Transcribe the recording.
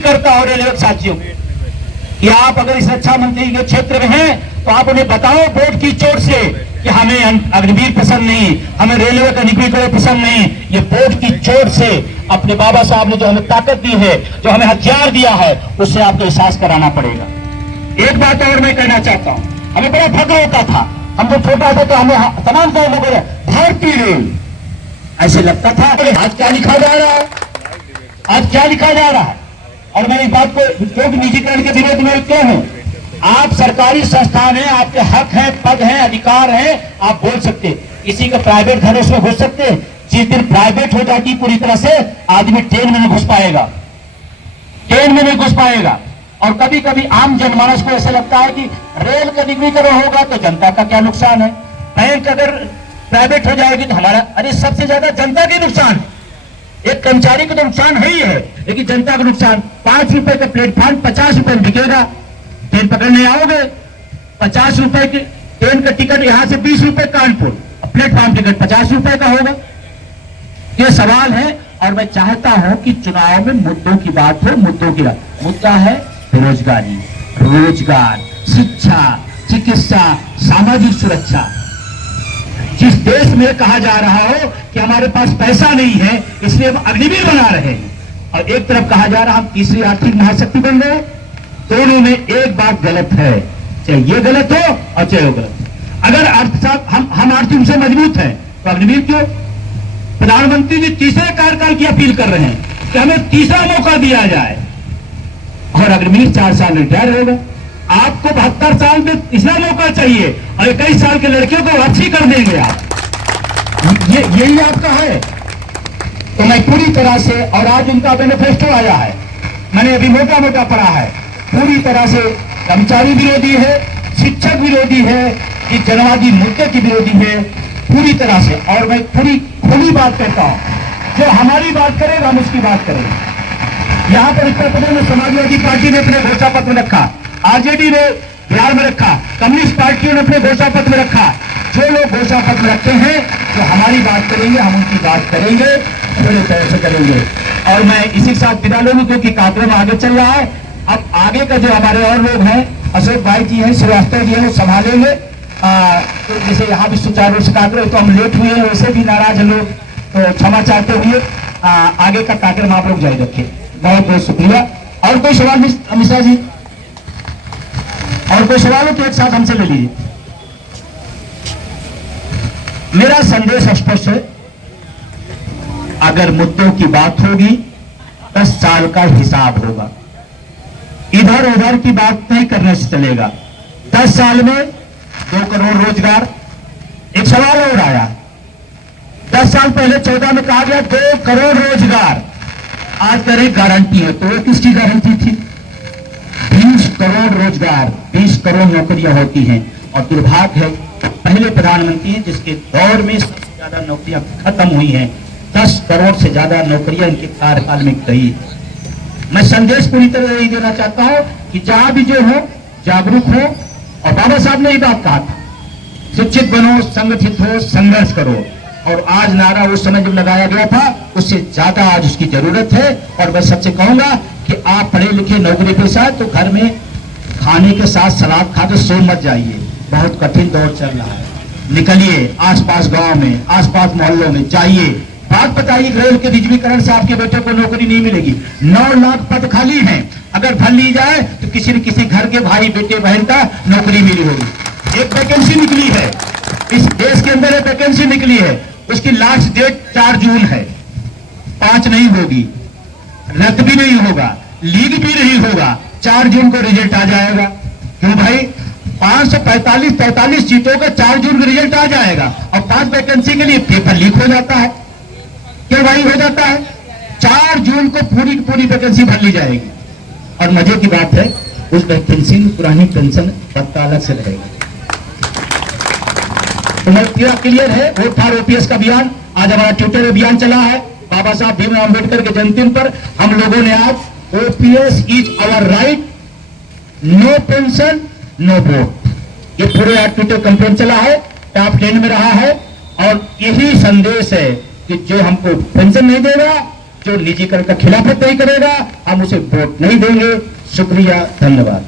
करता हो रेलवे साथियों कि आप अगर इस रक्षा मंत्री के क्षेत्र में हैं तो आप उन्हें बताओ बोर्ड की चोट से कि हमें अग्निवीर पसंद नहीं, हमें रेलवे का अग्निवीर पसंद नहीं। ये बोर्ड की चोट से अपने बाबा साहब ने जो हमें ताकत दी है, जो हमें हथियार दिया है, उससे आपको एहसास कराना पड़ेगा। एक बात और मैं कहना चाहता हूं, हमें बड़ा फक्र होता था, हम जब छोटा थे तो हमें तमाम लोग भारतीय रेल ऐसे लगता था। आज क्या लिखा जा रहा है, आज क्या लिखा जा रहा है। और मैं इस बात को जो भी निजीकरण के विरोध में क्यों हूं, आप सरकारी संस्थान है, आपके हक है, पद है, अधिकार है, आप बोल सकते। किसी का प्राइवेट घर उसमें घुस सकते। जिस दिन प्राइवेट हो जाती पूरी तरह से, आदमी ट्रेन में नहीं घुस पाएगा, ट्रेन में नहीं घुस पाएगा। और कभी कभी आम जनमानस को ऐसा लगता है कि रेल का निजीकरण होगा तो जनता का क्या नुकसान है, बैंक अगर प्राइवेट हो जाएगी तो हमारा, अरे सबसे ज्यादा जनता के नुकसान। एक कर्मचारी को तो नुकसान है ही है, लेकिन जनता का नुकसान। 5 रुपए का प्लेटफॉर्म 50 रुपए में बिकेगा, ट्रेन पकड़ने आओगे 50 रुपए की ट्रेन का टिकट, यहां से 20 रुपए कानपुर, प्लेटफॉर्म टिकट 50 रुपए का होगा। ये सवाल है। और मैं चाहता हूं कि चुनाव में मुद्दों की बात हो, मुद्दों की बात। मुद्दा है बेरोजगारी, रोजगार, शिक्षा, चिकित्सा, सामाजिक सुरक्षा। जिस देश में कहा जा रहा हो कि हमारे पास पैसा नहीं है इसलिए हम अग्निवीर बना रहे हैं, और एक तरफ कहा जा रहा हम तीसरी आर्थिक महाशक्ति बन गए, दोनों में एक बात गलत है, चाहे ये गलत हो और चाहे वो गलत हो। अगर हम आर्थिक रूप से मजबूत हैं तो अग्निवीर क्यों? प्रधानमंत्री जी तीसरे कार्यकाल की अपील कर रहे हैं कि हमें तीसरा मौका दिया जाए, और अग्निवीर 4 साल रिटायर होगा। आपको 72 साल में तीसरा मौका चाहिए, और 21 साल के लड़कियों को वापसी कर देंगे आप। यही आपका है। तो मैं पूरी तरह से, और आज उनका मैनिफेस्टो आया है, मैंने अभी मोटा मोटा पढ़ा है, पूरी तरह से कर्मचारी विरोधी है, शिक्षक विरोधी है, इस जनवादी मुद्दे की विरोधी है पूरी तरह से। और मैं पूरी खुली बात करता हूं, जो हमारी बात करेगा हम उसकी बात करेंगे। यहां पर उत्तर प्रदेश में समाजवादी पार्टी ने अपने घोषणा पत्र में रखा, आरजेडी ने बिहार में रखा, कम्युनिस्ट पार्टियों ने अपने घोषणा पत्र में रखा। जो लोग घोषणा पत्र रखते हैं जो हमारी बात करेंगे, हम उनकी बात करेंगे, पूरी तरह से करेंगे। और मैं इसी के साथ विदा लूंगी क्योंकि कार्यक्रम आगे चल रहा है। अब आगे का जो हमारे और लोग हैं, अशोक भाई जी हैं, श्रीवास्तव जी हैं, वो संभालेंगे। तो जैसे यहाँ भी सुचारू रूप से कार्यक्रम, तो हम लेट हुए हैं, वैसे भी नाराज है लोग, तो क्षमा चाहते हुए आगे का कार्यक्रम आप लोग जारी रखिए। बहुत बहुत शुक्रिया। और कोई सवाल मिश्रा जी, और कोई सवाल हो तो एक साथ हमसे ले लीजिए। मेरा संदेश स्पष्ट है, अगर मुद्दों की बात होगी 10 साल का हिसाब होगा, इधर उधर की बात नहीं करने से चलेगा। 10 साल में 2 करोड़ रोजगार। एक सवाल और आया, 10 साल पहले 14 में कहा गया 2 करोड़ रोजगार, आज करें गारंटी है, तो किसकी गारंटी थी? 20 करोड़ रोजगार, 20 करोड़ नौकरियां होती हैं। और दुर्भाग्य है, पहले प्रधानमंत्री हैं जिसके दौर में सबसे ज्यादा नौकरियां खत्म हुई हैं। 10 करोड़ से ज्यादा नौकरियां इनके कार्यकाल में गई। मैं संदेश पूरी तरह यही देना चाहता हूं कि जहां भी जो हो जागरूक हो, और बाबा साहब ने ये बात कहा था, शिक्षित बनो, संगठित हो, संघर्ष करो। और आज नारा उस समय जब लगाया गया था उससे ज्यादा आज उसकी जरूरत है। और मैं सबसे कहूंगा कि आप पढ़े लिखे नौकरी पेशा है तो घर में खाने के साथ सलाद खा के सो मत जाइए, बहुत कठिन दौर चल रहा है। निकलिए, आसपास गांव में, आसपास मोहल्लों में जाइए, बात बताइए। रेल के निजीकरण से आपके बेटे को नौकरी नहीं मिलेगी। 9 लाख पद खाली हैं, अगर भर ली जाए तो किसी न किसी घर के भाई बेटे बहन का नौकरी मिली होगी। एक वैकेंसी निकली है, इस देश के अंदर एक वैकेंसी निकली है, उसकी लास्ट डेट 4 जून है। 5 नहीं होगी, रद्द भी नहीं होगा, लीक भी नहीं होगा, 4 जून को रिजल्ट आ जाएगा। क्यों भाई? 545 सीटों का 4 जून को रिजल्ट आ जाएगा, और 5 वैकेंसी के लिए पेपर लीक हो जाता है। क्यों भाई हो जाता है? 4 जून को पूरी पूरी वैकेंसी भर ली जाएगी। और मजे की बात है, उस वैकेंसी में पुरानी पेंशन पत्ता अलग से रहेगा। तो पूरा क्लियर है। वोट फॉर ओपीएस का अभियान, आज हमारा ट्विटर अभियान चला है बाबा साहब भीमराव अम्बेडकर के जन्मदिन पर। हम लोगों ने आज OPS is our right, no pension no vote, ये पूरे आज ट्विटर कैंपेन चला है, टॉप 10 में रहा है। और यही संदेश है कि जो हमको पेंशन नहीं देगा जो निजीकरण का खिलाफत नहीं करेगा हम उसे वोट नहीं देंगे। शुक्रिया, धन्यवाद।